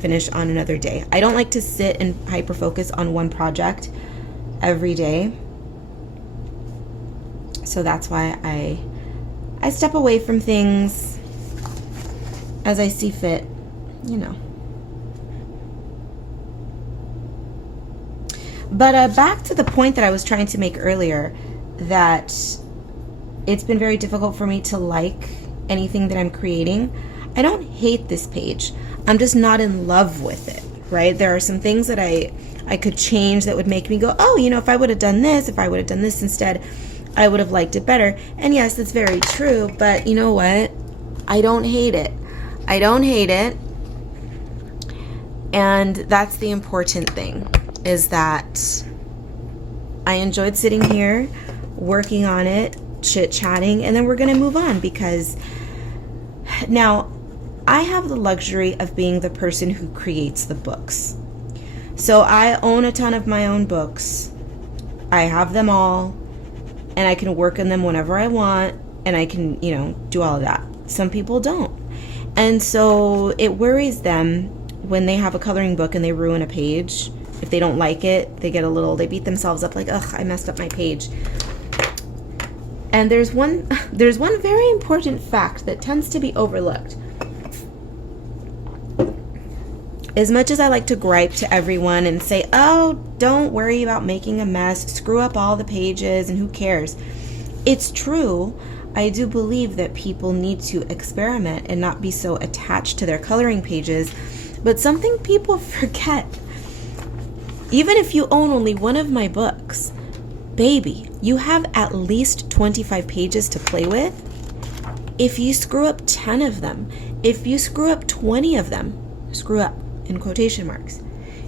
finish on another day. I don't like to sit and hyper-focus on one project every day, so that's why I step away from things as I see fit, you know. But back to the point that I was trying to make earlier, that it's been very difficult for me to like anything that I'm creating. I don't hate this page. I'm just not in love with it, right? There are some things that I could change that would make me go, oh, you know, if I would have done this instead, I would have liked it better. And yes, that's very true, but you know what? I don't hate it. And that's the important thing, is that I enjoyed sitting here, working on it, chit-chatting, and then we're going to move on, because now I have the luxury of being the person who creates the books. So I own a ton of my own books. I have them all, and I can work on them whenever I want, and I can, you know, do all of that. Some people don't. And so it worries them when they have a coloring book and they ruin a page. If they don't like it, they beat themselves up like, ugh, I messed up my page. And there's one very important fact that tends to be overlooked. As much as I like to gripe to everyone and say, oh, don't worry about making a mess, screw up all the pages and who cares? It's true. I do believe that people need to experiment and not be so attached to their coloring pages. But something people forget, even if you own only one of my books, baby, you have at least 25 pages to play with. If you screw up 10 of them, if you screw up 20 of them, screw up. in quotation marks.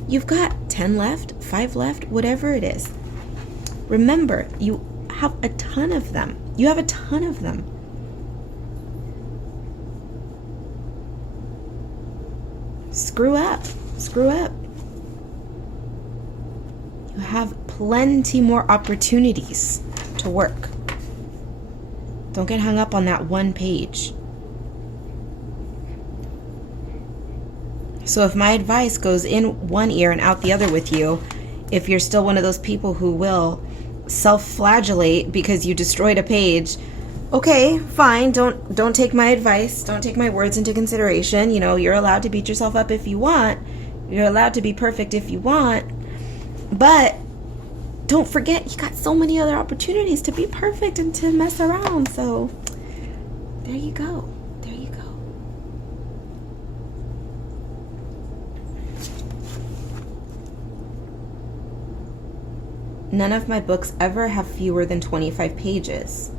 You've got 10 left, 5 left, whatever it is. Remember, you have a ton of them. You have a ton of them. Screw up. Screw up. You have plenty more opportunities to work. Don't get hung up on that one page. So if my advice goes in one ear and out the other with you, if you're still one of those people who will self-flagellate because you destroyed a page, okay, fine, don't take my advice, don't take my words into consideration. You know, you're allowed to beat yourself up if you want. You're allowed to be perfect if you want. But don't forget, you got so many other opportunities to be perfect and to mess around. So there you go. There you go. None of my books ever have fewer than 25 pages.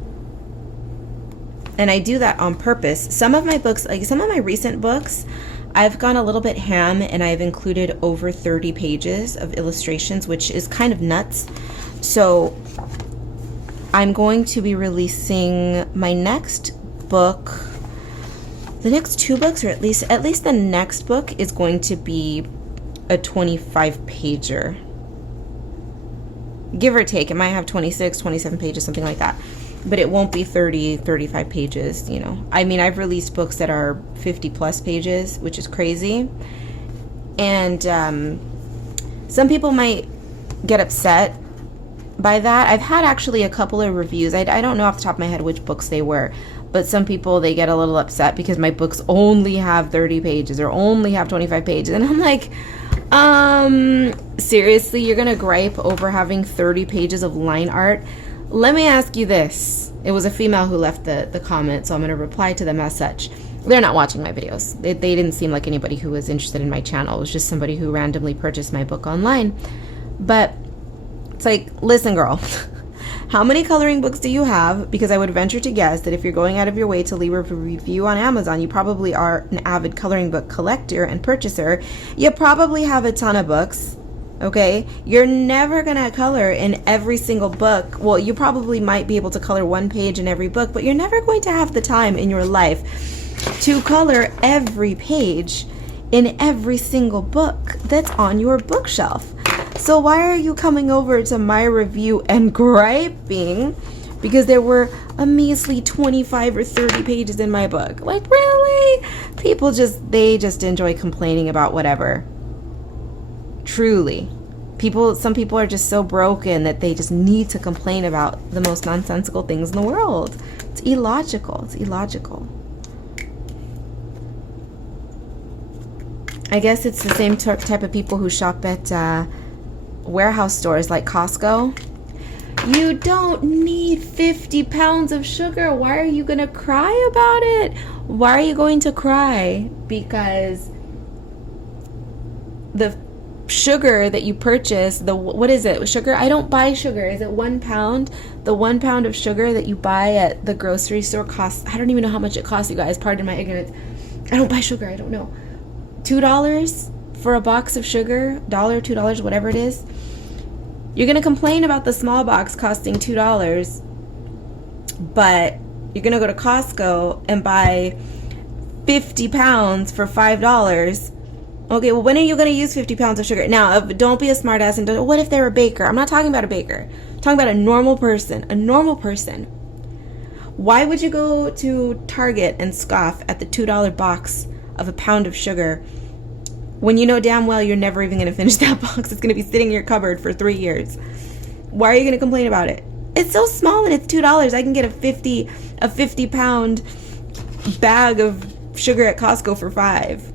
And I do that on purpose. Some of my books, like some of my recent books, I've gone a little bit ham and I've included over 30 pages of illustrations, which is kind of nuts. So I'm going to be releasing my next book. The next 2 books, or at least the next book, is going to be a 25 pager. Give or take, it might have 26, 27 pages, something like that. But it won't be 30, 35 pages, you know. I mean, I've released books that are 50 plus pages, which is crazy. And some people might get upset by that. I've had actually a couple of reviews. I don't know off the top of my head which books they were. But some people, they get a little upset because my books only have 30 pages or only have 25 pages. And I'm like, seriously, you're gonna gripe over having 30 pages of line art? Let me ask you this. It was a female who left the comment, so I'm gonna reply to them as such. They're not watching my videos. They didn't seem like anybody who was interested in my channel. It was just somebody who randomly purchased my book online. But it's like, listen, girl, how many coloring books do you have? Because I would venture to guess that if you're going out of your way to leave a review on Amazon, you probably are an avid coloring book collector and purchaser. You probably have a ton of books, okay? You're never gonna color in every single book. Well, you probably might be able to color one page in every book, but you're never going to have the time in your life to color every page in every single book that's on your bookshelf. So why are you coming over to my review and griping because there were a measly 25 or 30 pages in my book? Like, really? People they just enjoy complaining about whatever. Truly. Some people are just so broken that they just need to complain about the most nonsensical things in the world. It's illogical. It's illogical. I guess it's the same type of people who shop at warehouse stores like Costco. You don't need 50 pounds of sugar. Why are you gonna cry about it? Why are you going to cry? Because the sugar that you purchase, what is it? Sugar? I don't buy sugar. Is it 1 pound? The 1 pound of sugar that you buy at the grocery store costs, I don't even know how much it costs, you guys. Pardon my ignorance. I don't buy sugar. I don't know. $2 for a box of sugar, $1, $2, whatever it is. You're gonna complain about the small box costing $2, but you're gonna go to Costco and buy 50 pounds for $5. Okay, well, when are you gonna use 50 pounds of sugar? Now, don't be a smartass and what if they're a baker? I'm not talking about a baker. I'm talking about a normal person. A normal person. Why would you go to Target and scoff at the $2 box of a pound of sugar when you know damn well you're never even going to finish that box? It's going to be sitting in your cupboard for 3 years. Why are you going to complain about it? It's so small and it's $2. I can get a 50 pound bag of sugar at Costco for $5.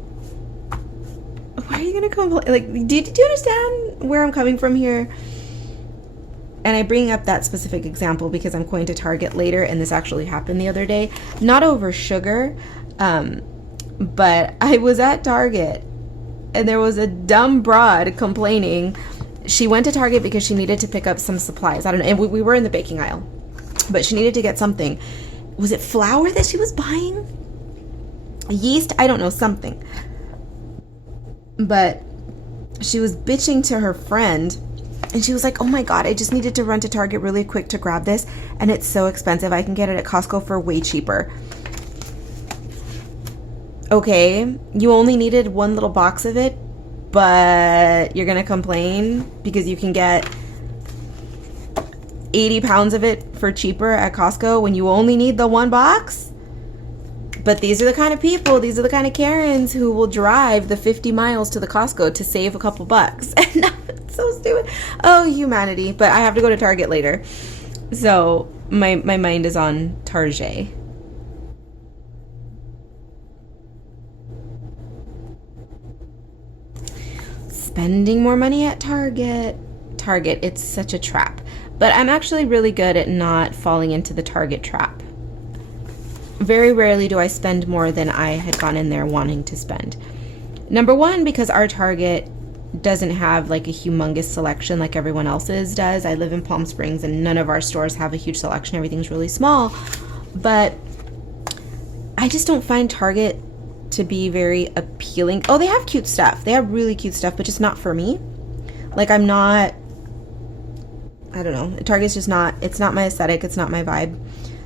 Why are you going to complain? Like, do you understand where I'm coming from here? And I bring up that specific example because I'm going to Target later, and this actually happened the other day. Not over sugar, but I was at Target and there was a dumb broad complaining. She went to Target because she needed to pick up some supplies. I don't know. And we were in the baking aisle, but she needed to get something. Was it flour that she was buying? Yeast? I don't know, something. but she was bitching to her friend, and she was like, oh my god, I just needed to run to Target really quick to grab this, and it's so expensive. I can get it at Costco for way cheaper. Okay, you only needed one little box of it, but you're gonna complain because you can get 80 pounds of it for cheaper at Costco when you only need the one box? But these are the kind of people, these are the kind of Karens who will drive the 50 miles to the Costco to save a couple bucks. And it's so stupid. Oh, humanity. But I have to go to Target later. So my mind is on Target. Spending more money at Target. Target, it's such a trap. But I'm actually really good at not falling into the Target trap. Very rarely do I spend more than I had gone in there wanting to spend. Number one, because our Target doesn't have like a humongous selection like everyone else's does. I live in Palm Springs and none of our stores have a huge selection. Everything's really small. But I just don't find Target to be very appealing. Oh, they have cute stuff. They have really cute stuff, but just not for me. Like I don't know. Target's just not, it's not my aesthetic. It's not my vibe.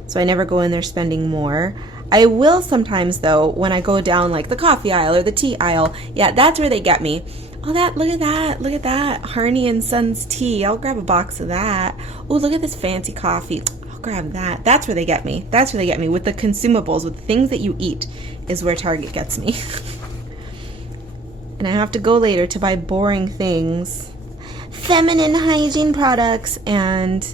So I never go in there spending more. I will sometimes though, when I go down like the coffee aisle or the tea aisle. Yeah, that's where they get me. Oh, look at that. Harney and Sons tea. I'll grab a box of that. Oh, look at this fancy coffee. I'll grab that. That's where they get me. That's where they get me. With the consumables, with the things that you eat is where Target gets me. And I have to go later to buy boring things. Feminine hygiene products and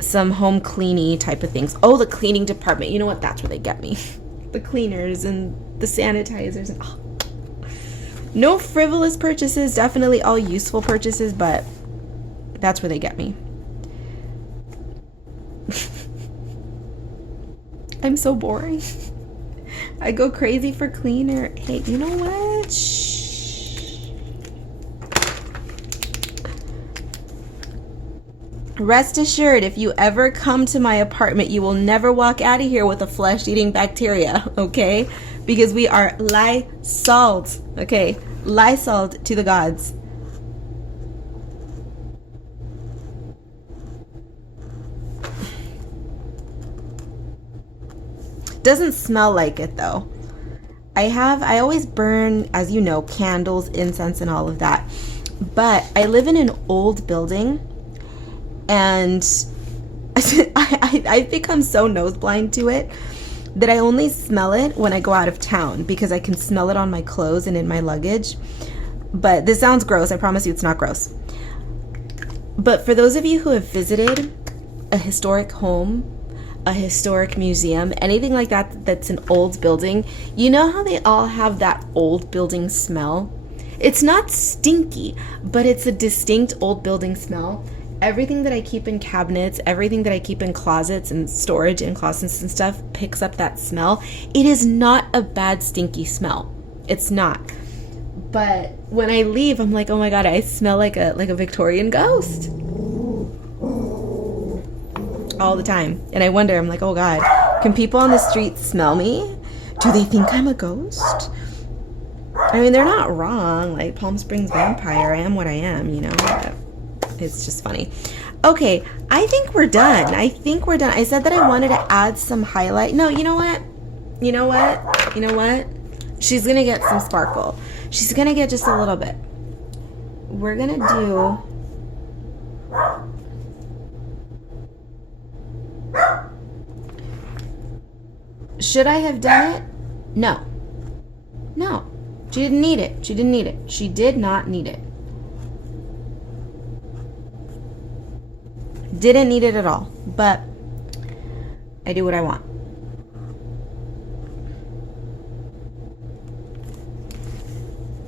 some home cleaning type of things. Oh, the cleaning department. You know what? That's where they get me. The cleaners and the sanitizers. And, oh. No frivolous purchases. Definitely all useful purchases, but that's where they get me. I'm so boring. I go crazy for cleaner. Hey, you know what? Shh. Rest assured, if you ever come to my apartment, you will never walk out of here with a flesh-eating bacteria, okay? Because we are Lysoled, okay? Lysoled to the gods. Doesn't smell like it, though. I always burn, as you know, candles, incense, and all of that. But I live in an old building, and I've become so nose blind to it that I only smell it when I go out of town because I can smell it on my clothes and in my luggage. But this sounds gross. I promise you it's not gross. But for those of you who have visited a historic home, a historic museum, anything like that that's an old building, you know how they all have that old building smell? It's not stinky, but it's a distinct old building smell. Everything that I keep in cabinets, everything that I keep in closets and storage and closets and stuff picks up that smell. It is not a bad stinky smell. It's not. But when I leave, I'm like, oh my god, I smell like a Victorian ghost. All the time. And I wonder, I'm like, oh god, can people on the street smell me? Do they think I'm a ghost? I mean, they're not wrong. Like Palm Springs vampire, I am what I am, you know. But it's just funny. Okay, I think we're done. I said that I wanted to add some highlight. No, you know what? She's gonna get some sparkle. She's gonna get just a little bit. We're gonna do should I have done it? No. She didn't need it. She did not need it. Didn't need it at all, but I do what I want.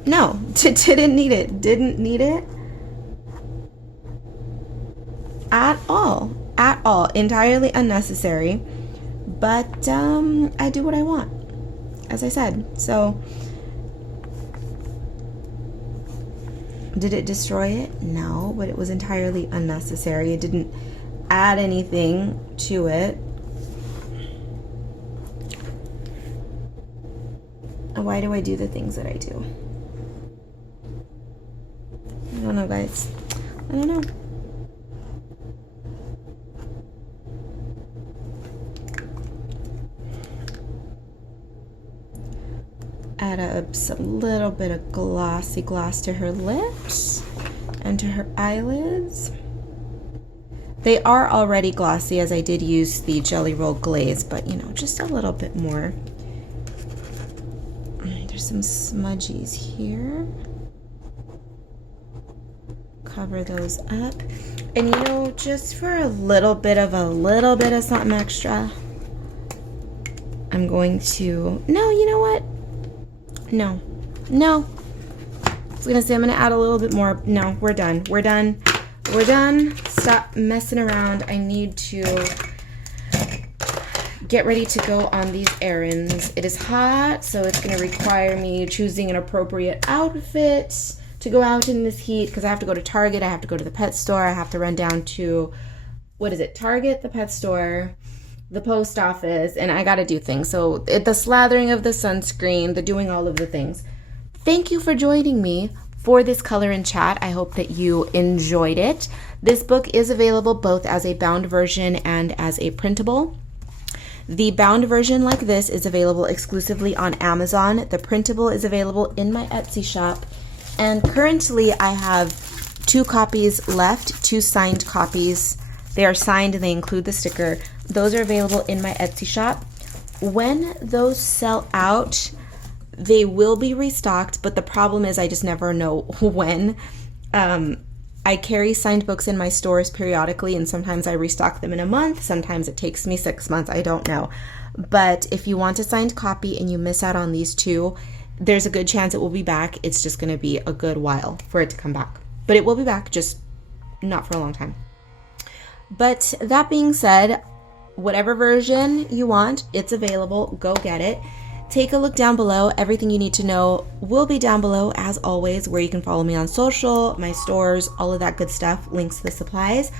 No, didn't need it at all, entirely unnecessary, but I do what I want, as I said. So did it destroy it? No, but it was entirely unnecessary. It didn't add anything to it. Why do I do the things that I do? guys. I don't know. Add a little bit of glossy gloss to her lips and to her eyelids. They are already glossy as I did use the Jelly Roll glaze, but you know, just a little bit more. There's some smudgies here. Cover those up. And you know, just for a little bit of something extra, I'm going to, no, you know what? No. I was gonna say I'm gonna add a little bit more. No, we're done. Stop messing around. I need to get ready to go on these errands. It is hot, so it's gonna require me choosing an appropriate outfit to go out in this heat, because I have to go to Target, I have to go to the pet store, I have to run down to, Target, the pet store, the post office, and I gotta do things. So the slathering of the sunscreen, the doing all of the things. Thank you for joining me for this color and chat. I hope that you enjoyed it. This book is available both as a bound version and as a printable. The bound version like this is available exclusively on Amazon. The printable is available in my Etsy shop. And currently I have 2 copies left, 2 signed copies. They are signed and they include the sticker. Those are available in my Etsy shop. When those sell out, they will be restocked, but the problem is I just never know when. I carry signed books in my stores periodically, and sometimes I restock them in a month. Sometimes it takes me 6 months. I don't know. But if you want a signed copy and you miss out on these 2, there's a good chance it will be back. It's just going to be a good while for it to come back. But it will be back, just not for a long time. But that being said, whatever version you want, it's available. Go get it. Take a look down below. Everything you need to know will be down below, as always, where you can follow me on social, my stores, all of that good stuff, links to the supplies.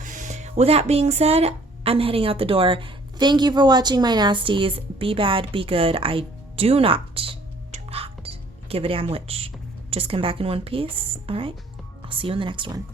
With that being said, I'm heading out the door. Thank you for watching, my nasties. Be bad, be good. I do not give a damn which. Just come back in one piece. All right? I'll see you in the next one.